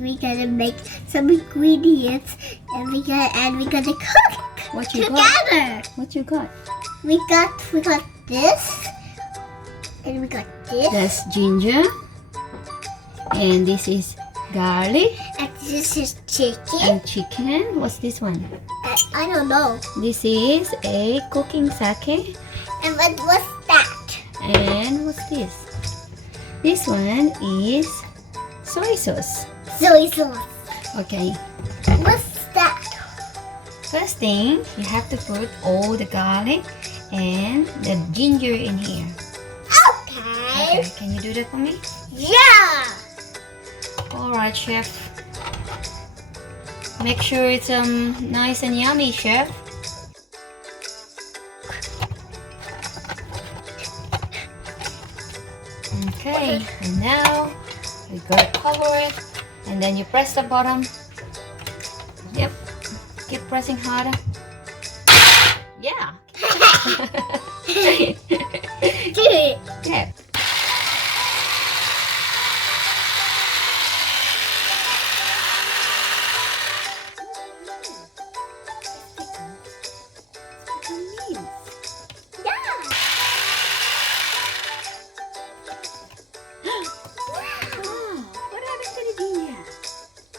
We gotta make some ingredients, and we gotta cook What you together. got? What you got? We got this, and we got this, That's ginger. And this is garlic and this is chicken. and chicken. What's this one? I don't know. This is a cooking sake. And what's that? And what's this? This one is soy sauce. Soy sauce. Okay. What's that? First thing, you have to put all the garlic and the ginger in here. Okay. Okay, can you do that for me? Yeah. Alright, chef. Make sure it's nice and yummy, chef. Okay, and now you gotta cover it, and then you press the bottom. Yep, keep pressing harder. Yeah. Yeah.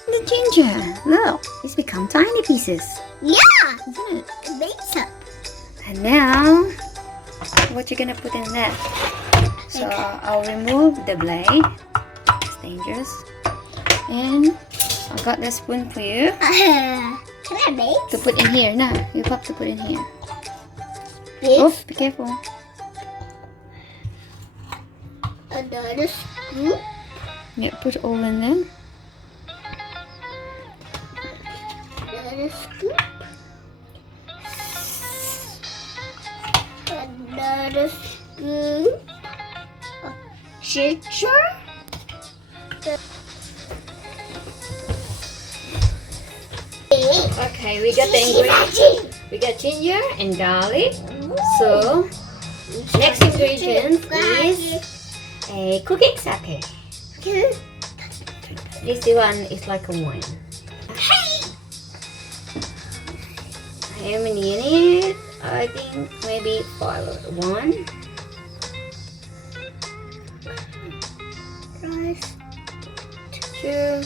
The ginger, look, it's become tiny pieces, Yeah. isn't it? It makes up. And now, what you gonna put in that? So I'll remove the blade. It's dangerous. And I got the spoon for you Can I make to put in here. No, you have to put in here. this? Oh, be careful. Another scoop. Yeah, put all in there. Another scoop. Another scoop of ginger. Okay, we got the ingredients. We got ginger and garlic. So next ingredient is a cooking sake. This one is like a wine. How many in it? I think maybe 5. 1, Rice. 2,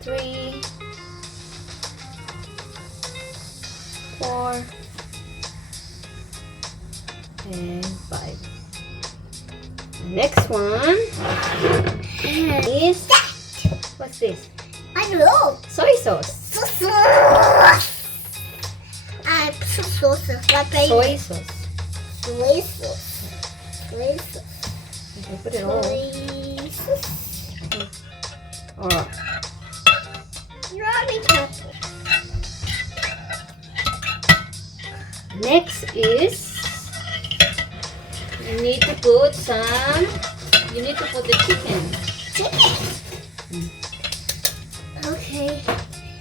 3, 4, and 5. Next one is, what's this? I don't know. Soy sauce. Sauce. I'm sauce. Soy sauce. Soy sauce. Soy sauce. You can put it all. Soy sauce. Alright. You're already careful. Next is, you need to put the chicken. Chicken. Okay.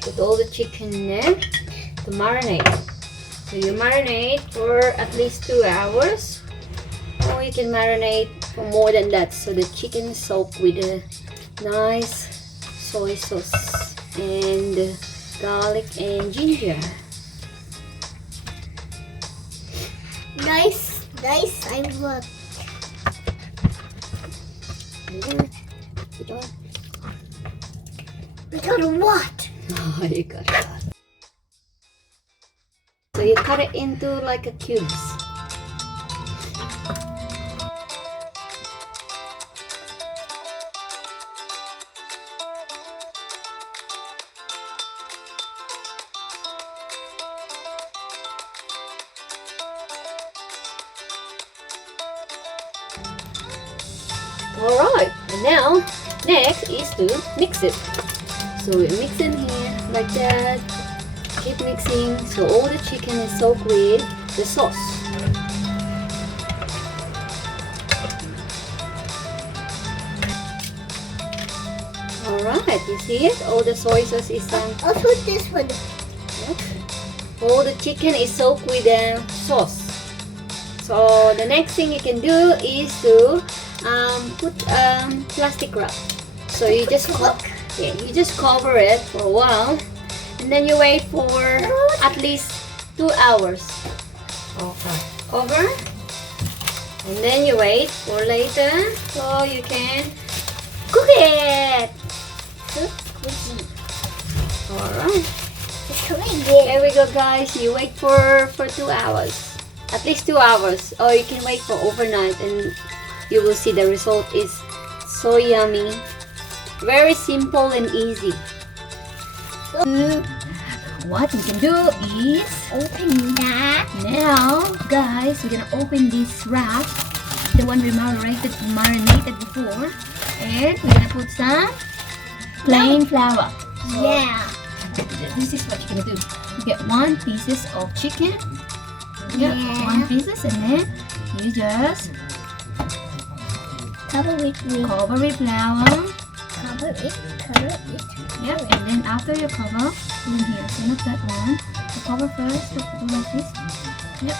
Put all the chicken in there to marinate. So you marinate for at least 2 hours, or you can marinate for more than that, so the chicken is soaked with a nice soy sauce and garlic and ginger. Nice. I love. Good job. We got a what? Oh, you got it. So you cut it into like a cubes. Alright, and now next is to mix it. So we mix in here like that. Keep mixing so all the chicken is soaked with the sauce. Alright, you see it? All the soy sauce is I'll put this one. all the chicken is soaked with the sauce. So the next thing you can do is to put plastic wrap. So you just you just cover it for a while, and then you wait for at least 2 hours. Okay. Cover, and then you wait for later so you can cook it. Alright. There we go, guys. You wait for 2 hours. At least 2 hours. Or you can wait for overnight and you will see the result is so yummy. Very simple and easy. What we can do is Open that. now, guys, we're gonna open this wrap, the one we marinated before, and we're gonna put some plain flour. Yeah. This is what you're gonna do. You get 1 pieces of chicken. Yeah. 1 pieces, and then you just Cover it with. cover with flour. Cover it. Cover it. Yep, and then after you cover, put in here. So not that one. So cover first. Do like this. Yep.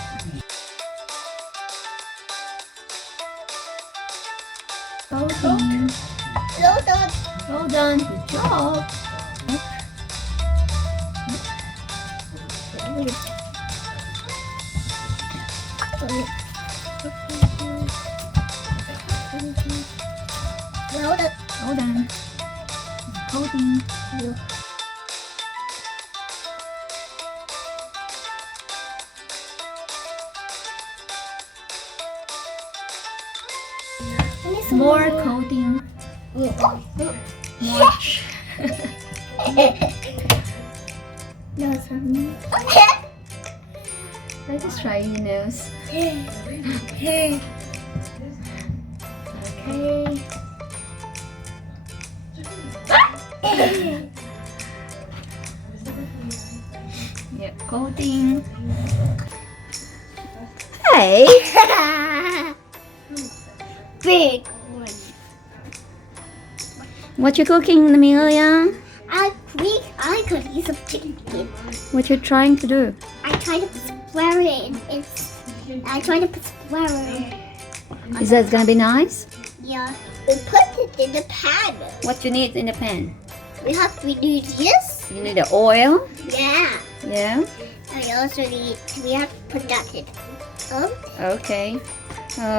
Okay. Well done. Well done. Good job. Well done. Well done. Coating. More coating. More. No, some. Let's just try your nose. Okay. Yep, coating. Hey! Big one. What you cooking, Amelia? I could use some chicken. What you trying to do? I tried to put flour in. I tried to put flour in. Is that gonna be nice? Yeah. We put it in the pan. What you need in the pan? We need this. You need the oil. Yeah. Yeah. We also need. We have to put that in. Okay.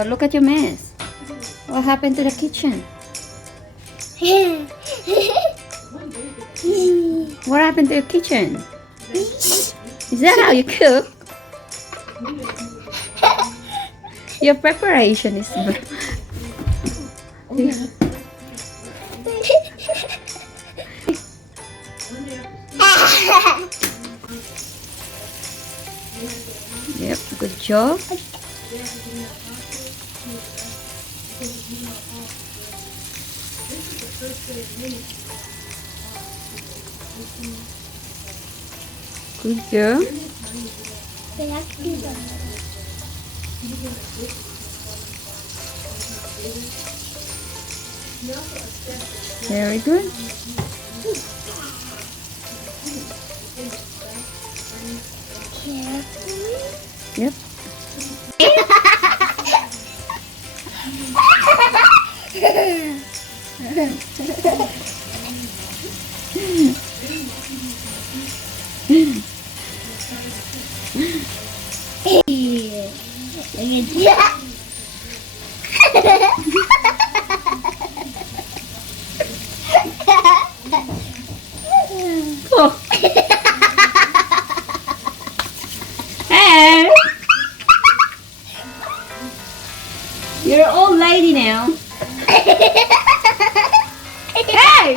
Look at your mess. What happened to the kitchen? What happened to your kitchen? Is that how you cook? Your preparation is. Yep, good job. Good job. We have to do that. Very good. Carefully. Yep. Oh. Hey! You're an old lady now. Hey!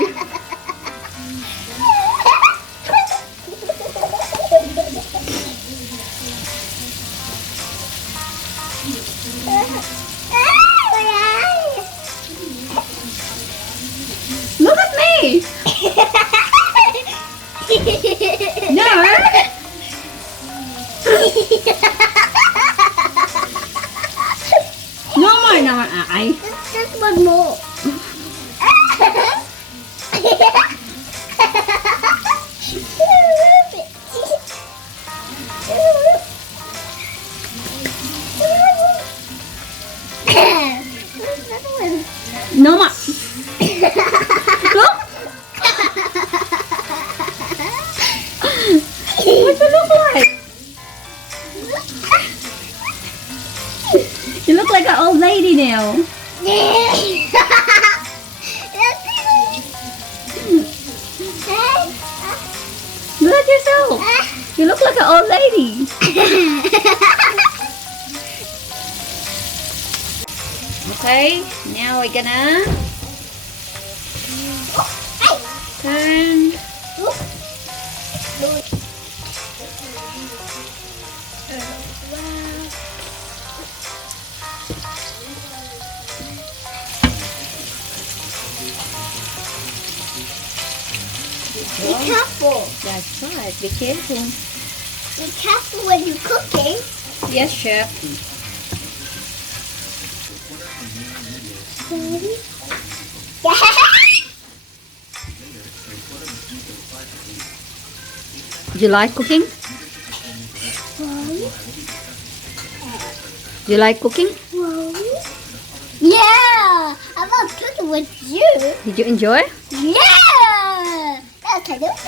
Look at me! No! No more naman ay. Just one more. lady now. Look at yourself. You look like an old lady. Okay, now we're gonna turn. Be careful. That's right, be careful. Be careful when you're cooking. Yes, chef. Do you like cooking? Do you like cooking? Yeah, I love cooking with you. Did you enjoy? Yeah. That's kind of. That's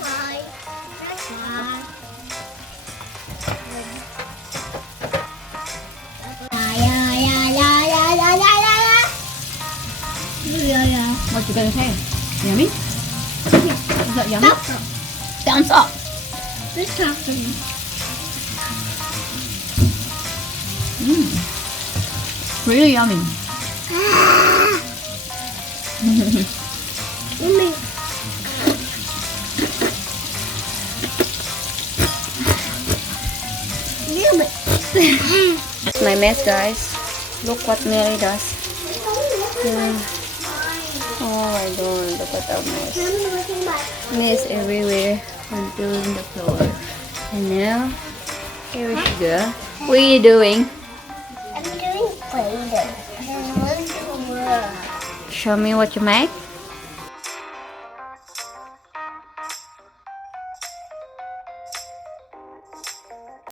fine. That's fine. Yeah. What you gonna say? Yummy? Is that yummy? Thumbs up. This happened. Really yummy. That's my mess, guys. Look what Mary does. Oh my god, look at that mess. Mess everywhere until the floor. And now, here we go. What are you doing? I'm doing Play-Doh. Show me what you make.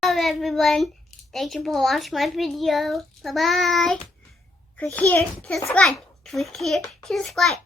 Hello everyone. Thank you for watching my video. Bye bye. Click here to subscribe. Click here to subscribe.